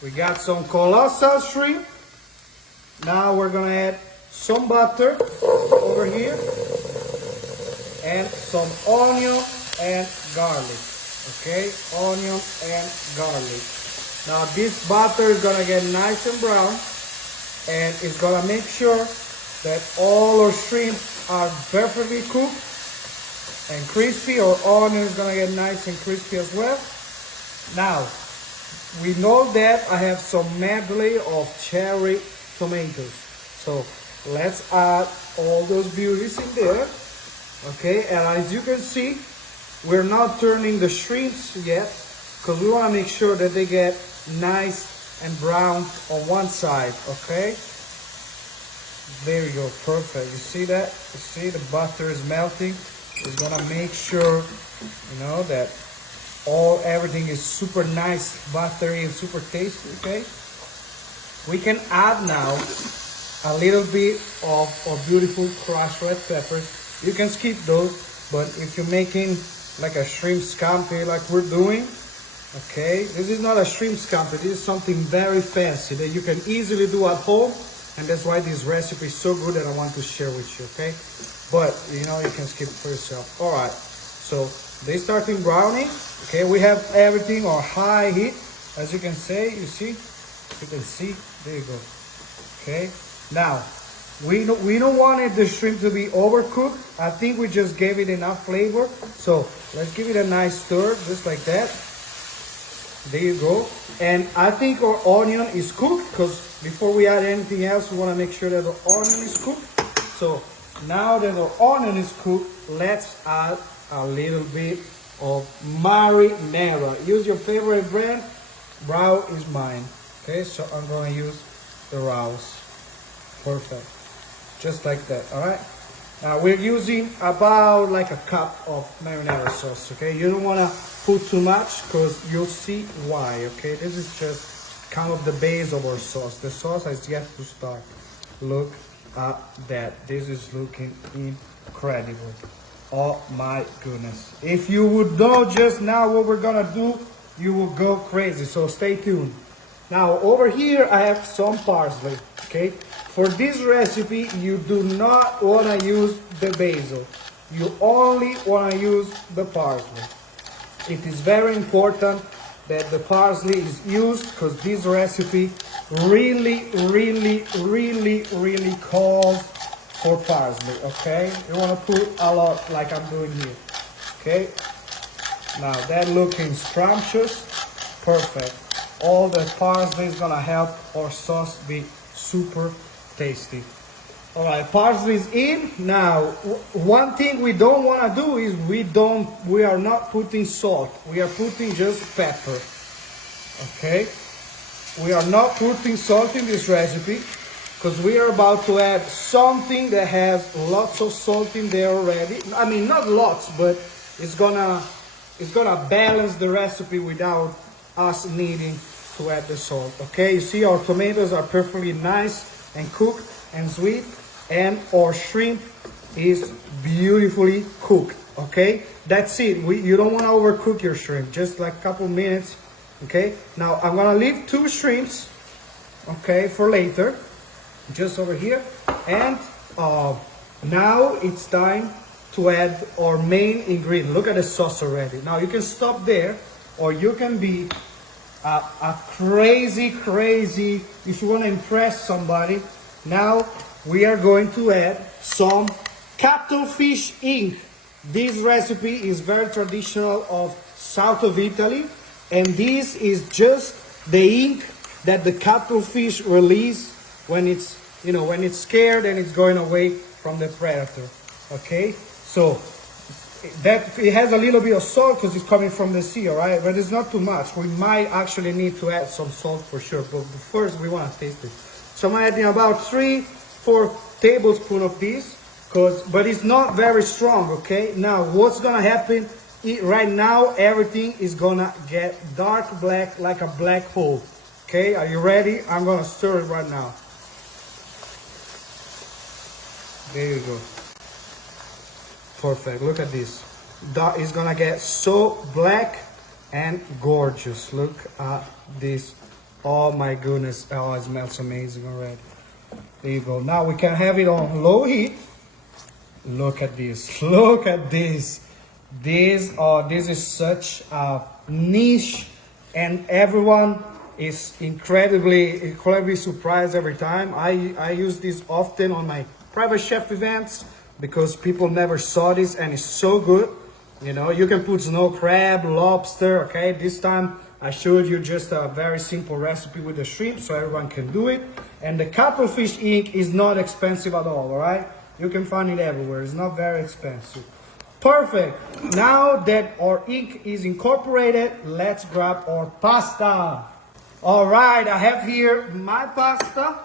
We got some colossal shrimp. Now we're gonna add some butter over here and some onion and garlic. Okay, onion and garlic. Now this butter is gonna get nice and brown, and it's gonna make sure that all our shrimp are perfectly cooked and crispy. Our onion is gonna get nice and crispy as well. Now, we know that I have some medley of cherry tomatoes. So let's add all those beauties in there. Okay, and as you can see, we're not turning the shrimps yet because we want to make sure that they get nice and brown on one side. Okay, there you go, perfect. You see that? You see the butter is melting. It's gonna make sure, you know, that everything is super nice, buttery and super tasty. Okay, we can add now a little bit of beautiful crushed red peppers. You can skip those, but if you're making like a shrimp scampi like we're doing, okay, this is not a shrimp scampi. This is something very fancy that you can easily do at home, and that's why this recipe is so good that I want to share with you. Okay, but you know, you can skip for yourself. All right, so they starting browning. Okay, we have everything on high heat, as you can say. You see, you can see. There you go. Okay, now we don't want the shrimp to be overcooked. I think we just gave it enough flavor. So let's give it a nice stir, just like that. There you go. And I think our onion is cooked, because before we add anything else, we want to make sure that the onion is cooked. So now that the onion is cooked, let's add a little bit of marinara. Use your favorite brand. Rao is mine. Okay, so I'm gonna use the Rao's. Perfect. Just like that. All right. Now we're using about like a cup of marinara sauce. Okay, you don't want to put too much because you'll see why. Okay, this is just kind of the base of our sauce. The sauce has yet to start. Look at that. This is looking incredible. Oh my goodness. If you would know just now what we're gonna do, you will go crazy. So stay tuned. Now over here I have some parsley. Okay. For this recipe, you do not want to use the basil. You only want to use the parsley. It is very important that the parsley is used because this recipe really calls for parsley. Okay, you want to put a lot like I'm doing here. Okay, now that looking scrumptious, perfect. All the parsley is gonna help our sauce be super tasty. All right, parsley is in. Now, one thing we don't want to do is we are not putting salt. We are putting just pepper. Okay, we are not putting salt in this recipe because we are about to add something that has lots of salt in there already. I mean, not lots, but it's gonna balance the recipe without us needing to add the salt. Okay, you see our tomatoes are perfectly nice and cooked and sweet, and our shrimp is beautifully cooked. Okay, that's it. You don't want to overcook your shrimp, just like a couple minutes. Okay, now I'm gonna leave 2 shrimps, okay, for later, just over here. And now it's time to add our main ingredient. Look at the sauce already. Now you can stop there, or you can be a crazy, if you want to impress somebody. Now we are going to add some cuttlefish ink. This recipe is very traditional of south of Italy, and this is just the ink that the cuttlefish release when it's, you know, when it's scared and it's going away from the predator. Okay, so that it has a little bit of salt because it's coming from the sea, all right, but it's not too much. We might actually need to add some salt for sure, but first we want to taste it. So I'm adding about 3-4 tablespoons of this, but it's not very strong. Okay, now what's gonna happen right now? Everything is gonna get dark black, like a black hole. Okay, are you ready? I'm gonna stir it right now. There you go. Perfect. Look at this. That is gonna get so black and gorgeous. Look at this Oh my goodness. Oh, it smells amazing already. There you go. Now we can have it on low heat. Look at this. Look at this. This is such a niche, and everyone is incredibly surprised every time. I use this often on my private chef events because people never saw this, and it's so good. You know, you can put snow crab, lobster, okay? This time I showed you just a very simple recipe with the shrimp so everyone can do it. And the cuttlefish ink is not expensive at all right? You can find it everywhere. It's not very expensive. Perfect. Now that our ink is incorporated, let's grab our pasta. All right, I have here my pasta.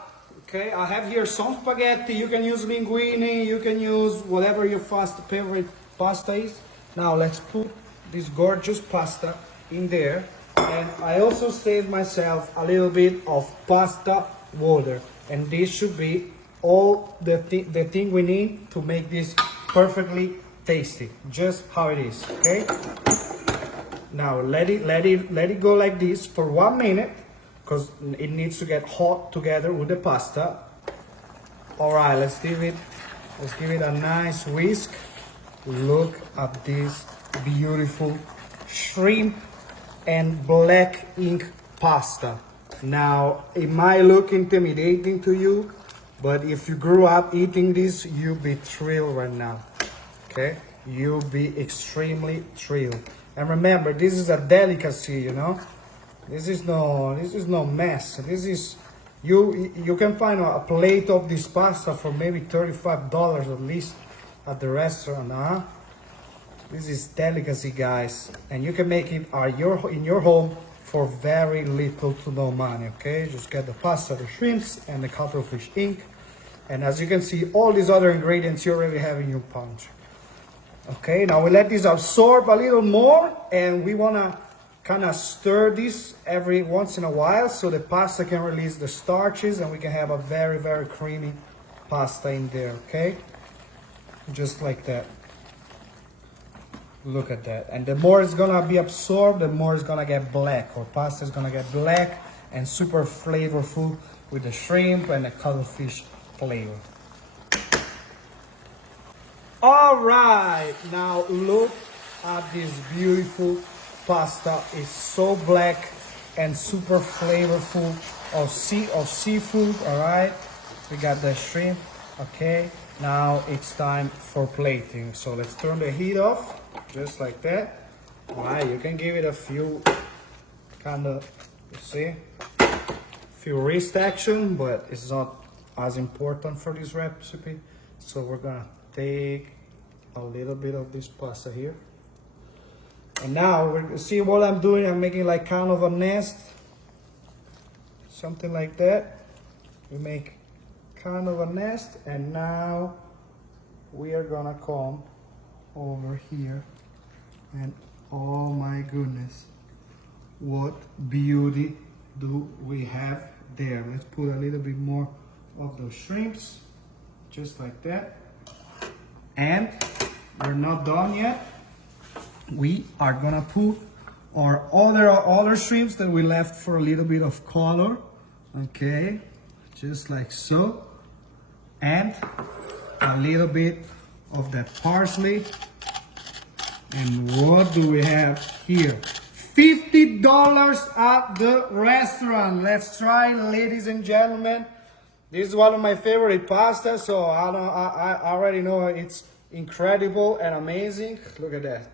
Okay, I have here some spaghetti. You can use linguine, you can use whatever your favorite pasta is. Now let's put this gorgeous pasta in there. And I also saved myself a little bit of pasta water. And this should be all the thing we need to make this perfectly tasty. Just how it is, okay? Now let it go like this for 1 minute because it needs to get hot together with the pasta. All right, let's give it a nice whisk. Look at this beautiful shrimp and black ink pasta. Now, it might look intimidating to you, but if you grew up eating this, you'll be thrilled right now. Okay? You'll be extremely thrilled. And remember, this is a delicacy, you know? This is no mess. This is you can find a plate of this pasta for maybe $35 at least at the restaurant, huh? This is delicacy, guys, and you can make it in your home for very little to no money, okay? Just get the pasta, the shrimps, and the cuttlefish ink. And as you can see, all these other ingredients you already have in your punch. Okay, now we let this absorb a little more, and we wanna kind of stir this every once in a while so the pasta can release the starches and we can have a very, very creamy pasta in there, okay? Just like that. Look at that. And the more it's gonna be absorbed, the more it's gonna get black. Or pasta is gonna get black and super flavorful with the shrimp and the cuttlefish flavor. All right, now look at this beautiful pasta. It's so black and super flavorful of seafood. All right, we got the shrimp. Okay, now it's time for plating. So let's turn the heat off, just like that. All right, you can give it a few kind of, you see, few wrist action, but it's not as important for this recipe. So we're gonna take a little bit of this pasta here. And now, we're see what I'm doing, I'm making like kind of a nest. Something like that. We make kind of a nest, and now we are gonna come over here. And oh my goodness, what beauty do we have there. Let's put a little bit more of those shrimps, just like that. And we're not done yet. We are gonna put our other shrimps that we left for a little bit of color, okay, just like so, and a little bit of that parsley. And what do we have here? $50 at the restaurant. Let's try, ladies and gentlemen. This is one of my favorite pastas, so I already know it's incredible and amazing. Look at that.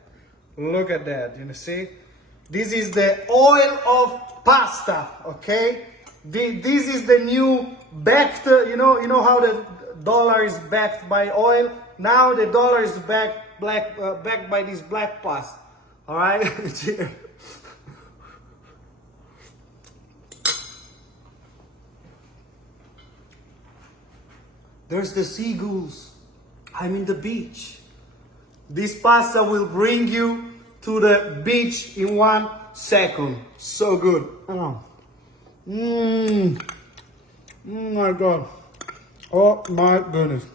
Look at that. You see? This is the oil of pasta, okay? This is the new backed, you know how the dollar is backed by oil? Now the dollar is backed by this black pasta. All right? There's the seagulls. I'm in the beach. This pasta will bring you to the beach in 1 second. So good. Oh my God. Oh my goodness.